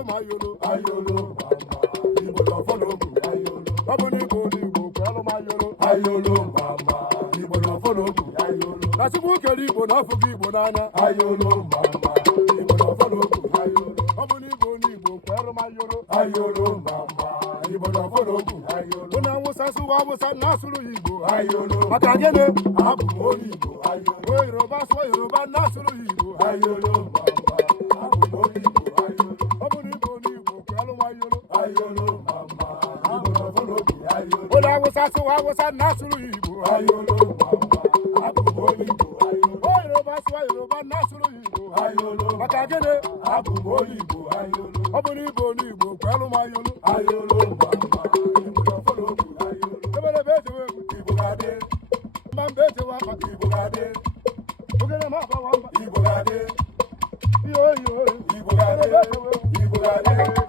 kwelu ma yolo. Ayolo mama, Igbo don follow go. Ayolo. Ọbụ n'Igbo kwelu ma yolo. Ayolo mama, Igbo don follow go. Ayolo. Na Chukwu kere Igbo na afọ gị Igbo n'anya. Ayolo mama, Igbo don follow go. Ayolo. Ọbụ n'Igbo kwelu ma yolo. Ayolo mama, Igbo don follow go. Ayolo. Onye Awụsa sụwa Awụsa na-asụrụ ya Igbo. Ayolo. Maka gịnị? Abụ m onye Igbo. Ayolo. O Yoruba sụwa Yoruba na-asụrụ ya Igbo. Ayolo mama, abụ m onye Igbo. Ayolo. Ọbụ n'Igbo kwelu ma yolo. Ayolo mama, Igbo don follow go. Ayolo. Onye Awụsa sụwa Awụsa na-asụrụ ya Igbo. Ayolo mama, abụ m onye Igbo. Ayolo. O Yoruba sụwa Yoruba na-asụrụ ya Igbo. Ayolo. Maka gịnị? Abụ m onye Igbo. Ayolo. Ọ bụ n'Igbo kwelu ma yolo. Ayolo mama, Igbo don follow go. Ayolo. Ebelebe ejewe egwu. Igbo ga-adị. Mba mba ejewe akpa. Igbo ga-adị. Ogene ma agbawa mba. Igbo ga-adị. Iyo iyo. Igbo ga-adị. Igbo ga-adị.